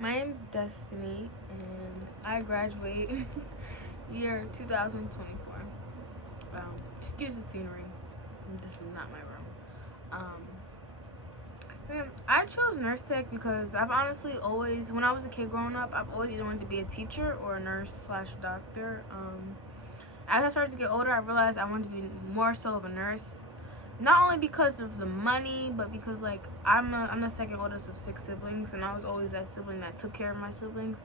My name's Destiny, and I graduate year 2024. Excuse the scenery. This is not my room. I chose nurse tech because I've honestly always, when I was a kid growing up, I've always either wanted to be a teacher or a nurse slash doctor. As I started to get older, I realized I wanted to be more so of a nurse. Not only because of the money, but because like I'm the second oldest of 6 siblings, and I was always that sibling that took care of my siblings,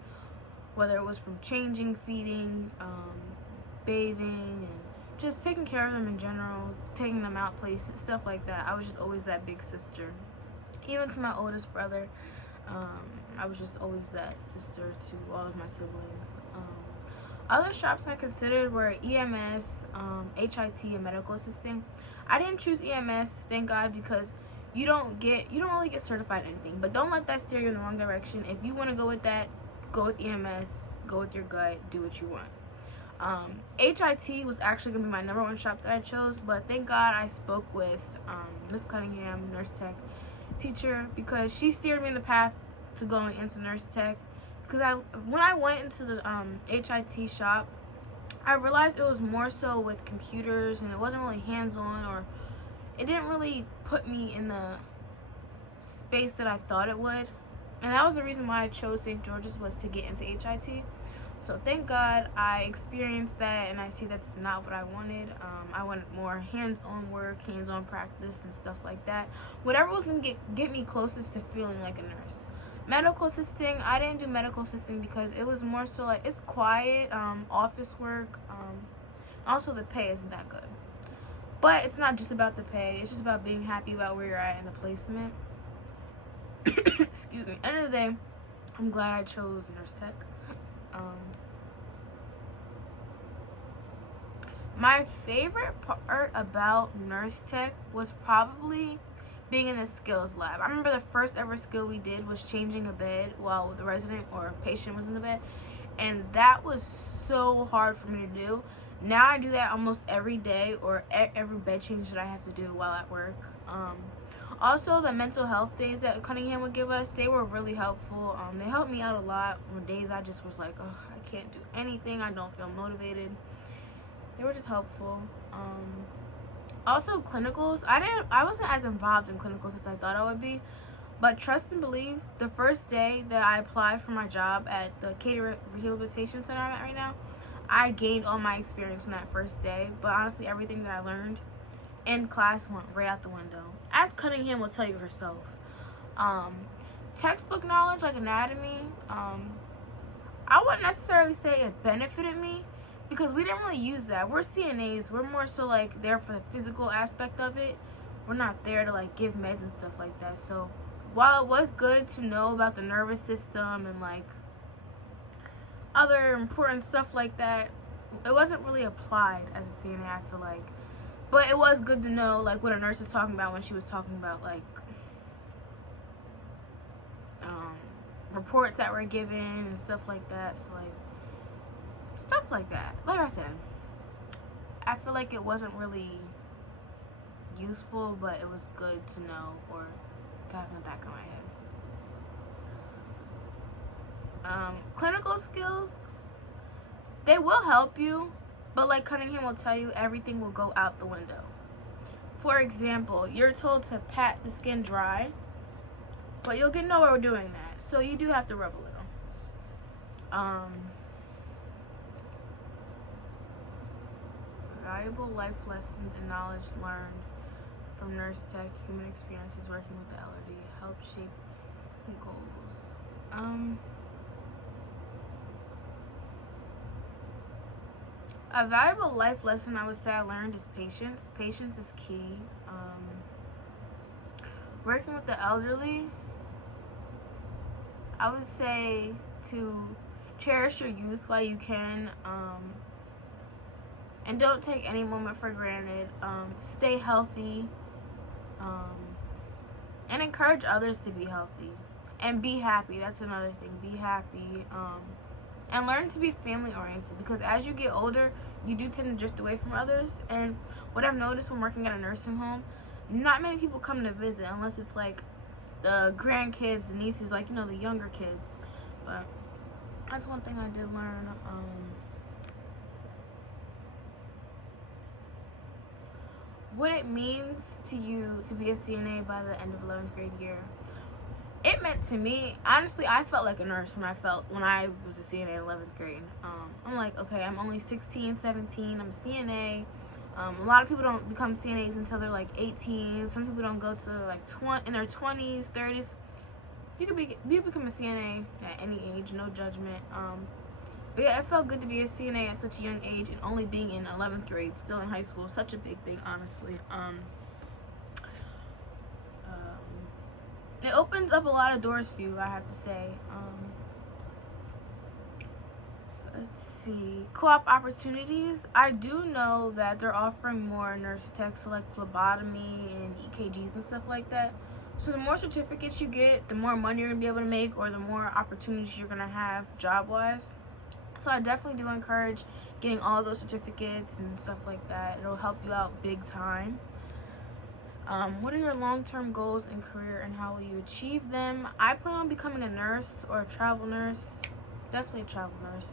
whether it was from changing, feeding, bathing, and just taking care of them in general, taking them out places, stuff like that. I was just always that big sister. Even to my oldest brother, I was just always that sister to all of my siblings. Other shops I considered were EMS, HIT, and medical assisting. I didn't choose EMS, thank God, because you don't really get certified in anything. But don't let that steer you in the wrong direction. If you want to go with that, go with EMS, go with your gut, do what you want. HIT was actually going to be my #1 shop that I chose, but thank God I spoke with Miss Cunningham, nurse tech teacher, because she steered me in the path to going into nurse tech. Because when I went into the HIT shop, I realized it was more so with computers, and it wasn't really hands-on, or it didn't really put me in the space that I thought it would. And that was the reason why I chose St. George's, was to get into HIT. So thank God I experienced that, and I see that's not what I wanted. I wanted more hands-on work, hands-on practice, and stuff like that. Whatever was going to get me closest to feeling like a nurse. Medical assisting, I didn't do medical assisting because it was more so like, it's quiet, office work. Also the pay isn't that good. But it's not just about the pay, it's just about being happy about where you're at in the placement. Excuse me. End of the day, I'm glad I chose nurse tech. My favorite part about nurse tech was probably being in the skills lab. I remember the first ever skill we did was changing a bed while the resident or patient was in the bed, and that was so hard for me to do. Now I do that almost every day, or every bed change that I have to do while at work. Also, the mental health days that Cunningham would give us, they were really helpful. They helped me out a lot on days I just was like, oh, I can't do anything, I don't feel motivated. They were just helpful. Also, clinicals, I wasn't as involved in clinicals as I thought I would be, but trust and believe, the first day that I applied for my job at the Katy Rehabilitation Center I'm at right now, I gained all my experience on that first day. But honestly, everything that I learned in class went right out the window, as Cunningham will tell you herself. Textbook knowledge, like anatomy, I wouldn't necessarily say it benefited me, because we didn't really use that. We're CNAs. We're more so like there for the physical aspect of it. We're not there to like give meds and stuff like that. So while it was good to know about the nervous system and like other important stuff like that, it wasn't really applied as a CNA, I feel like. But it was good to know like what a nurse was talking about when she was talking about like reports that were given and stuff like that. So like stuff like that. Like I said, I feel like it wasn't really useful, but it was good to know or to have in the back of my head. Clinical skills, they will help you, but like Cunningham will tell you, everything will go out the window. For example, you're told to pat the skin dry, but you'll get nowhere doing that. So you do have to rub a little. Valuable life lessons and knowledge learned from nurse tech, human experiences working with the elderly, help shape goals. A valuable life lesson I would say I learned is patience. Patience is key. Working with the elderly, I would say to cherish your youth while you can. And don't take any moment for granted. Stay healthy. And encourage others to be healthy. And be happy. That's another thing. Be happy. And learn to be family oriented, because as you get older, you do tend to drift away from others. And what I've noticed when working at a nursing home, not many people come to visit unless it's like the grandkids, the nieces, like, you know, the younger kids. But that's one thing I did learn. What it means to you to be a CNA by the end of 11th grade year. It meant to me, honestly, I felt like a nurse when I was a CNA in 11th grade. I'm like, okay, I'm only 16, 17, I'm a CNA. A lot of people don't become CNAs until they're like 18. Some people don't go to like in their 20s, 30s. You become a CNA at any age, no judgment. But yeah, it felt good to be a CNA at such a young age, and only being in 11th grade, still in high school, such a big thing, honestly. It opens up a lot of doors for you, I have to say. Let's see, co-op opportunities. I do know that they're offering more nurse techs, so like phlebotomy and EKGs and stuff like that. So the more certificates you get, the more money you're gonna be able to make, or the more opportunities you're gonna have job-wise. So I definitely do encourage getting all those certificates and stuff like that. It'll help you out big time. What are your long-term goals in career, and how will you achieve them? I plan on becoming a nurse or a travel nurse. Definitely a travel nurse.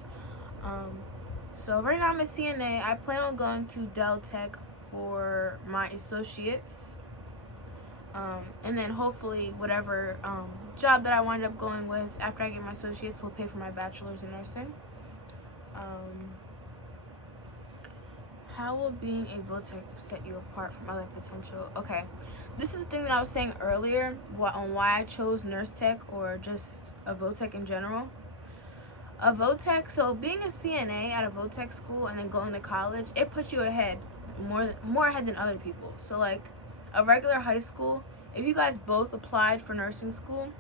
So right now I'm a CNA. I plan on going to Deltech for my associates. And then hopefully whatever job that I wind up going with after I get my associates will pay for my bachelor's in nursing. How will being a VOTEC set you apart from other potential? Okay, this is the thing that I was saying earlier on why I chose nurse tech or just a VOTEC in general. A VOTEC, so being a CNA at a VOTEC school and then going to college, it puts you ahead, more ahead than other people. So like a regular high school, if you guys both applied for nursing school,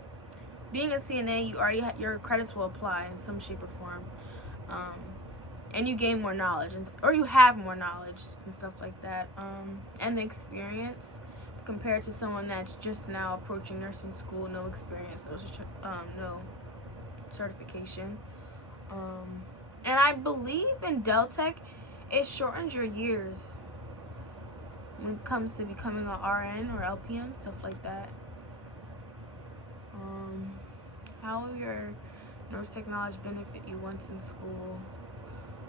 being a CNA, you already your credits will apply in some shape or form. And you gain more knowledge, or you have more knowledge and stuff like that, and the experience compared to someone that's just now approaching nursing school, no experience, no certification. And I believe in Deltech, it shortens your years when it comes to becoming an RN or LPN, stuff like that. How will your nurse tech knowledge benefit you once in school?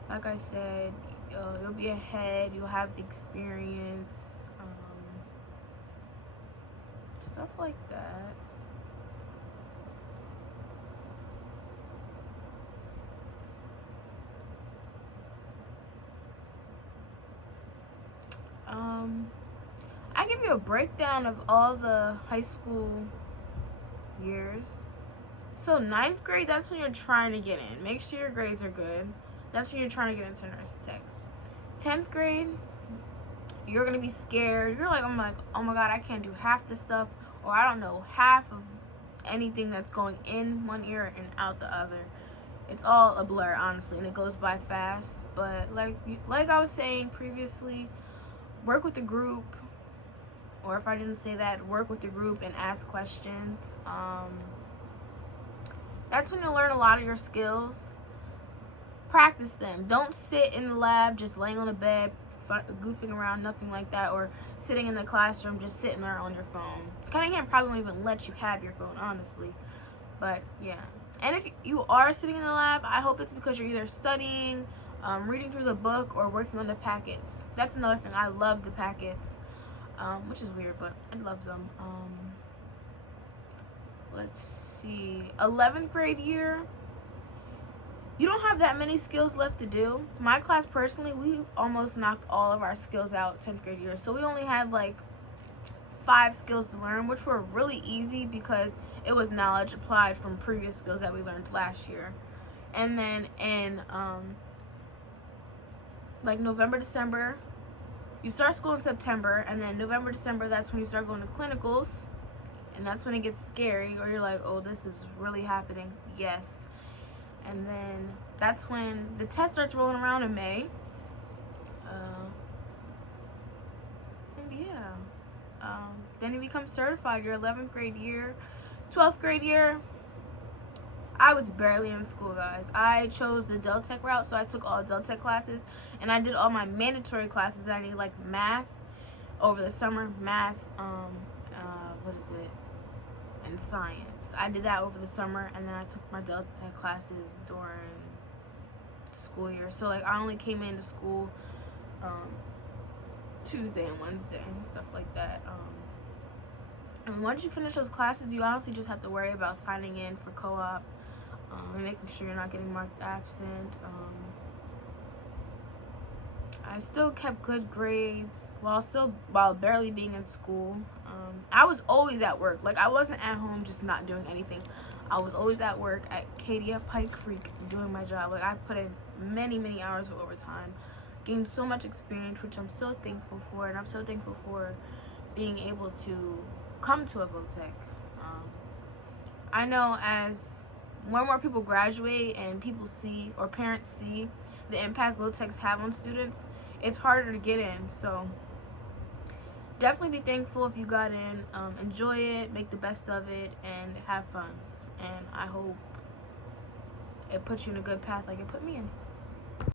Like I said, you'll be ahead, you'll have the experience, stuff like that. I give you a breakdown of all the high school years. So 9th grade, that's when you're trying to get in. Make sure your grades are good. That's when you're trying to get into nurse tech. 10th grade, you're gonna be scared. You're like, oh my god, I can't do half the stuff, or I don't know half of anything that's going in one ear and out the other. It's all a blur, honestly, and it goes by fast. But like I was saying previously, work with the group, or if I didn't say that, work with the group and ask questions. That's when you'll learn a lot of your skills. Practice them. Don't sit in the lab just laying on the bed, goofing around, nothing like that, or sitting in the classroom just sitting there on your phone. Cunningham probably won't even let you have your phone, honestly. But yeah. And if you are sitting in the lab, I hope it's because you're either studying, reading through the book, or working on the packets. That's another thing. I love the packets, which is weird, but I love them. Let's see. 11th grade year. You don't have that many skills left to do. My class personally, we almost knocked all of our skills out 10th grade year. So we only had like 5 skills to learn, which were really easy because it was knowledge applied from previous skills that we learned last year. And then in like November, December, you start school in September, and then November, December, that's when you start going to clinicals, and that's when it gets scary, or you're like, oh, this is really happening. Yes. And then that's when the test starts rolling around in May. And yeah. Then you become certified your 11th grade year. 12th grade year, I was barely in school, guys. I chose the Deltech route, so I took all Deltech classes, and I did all my mandatory classes that I need, like math over the summer, math, and science. So I did that over the summer, and then I took my Delta Tech classes during school year. So like I only came into school Tuesday and Wednesday and stuff like that. And once you finish those classes, you honestly just have to worry about signing in for co-op and making sure you're not getting marked absent. I still kept good grades while barely being in school. I was always at work. Like I wasn't at home just not doing anything. I was always at work at Katie at Pike Creek doing my job. Like I put in many hours of overtime, gained so much experience, which I'm so thankful for, and I'm so thankful for being able to come to a Votech. I know as more and more people graduate and people see, or parents see, the impact Votechs have on students, it's harder to get in. So definitely be thankful if you got in. Enjoy it, make the best of it, and have fun. And I hope it puts you in a good path like it put me in.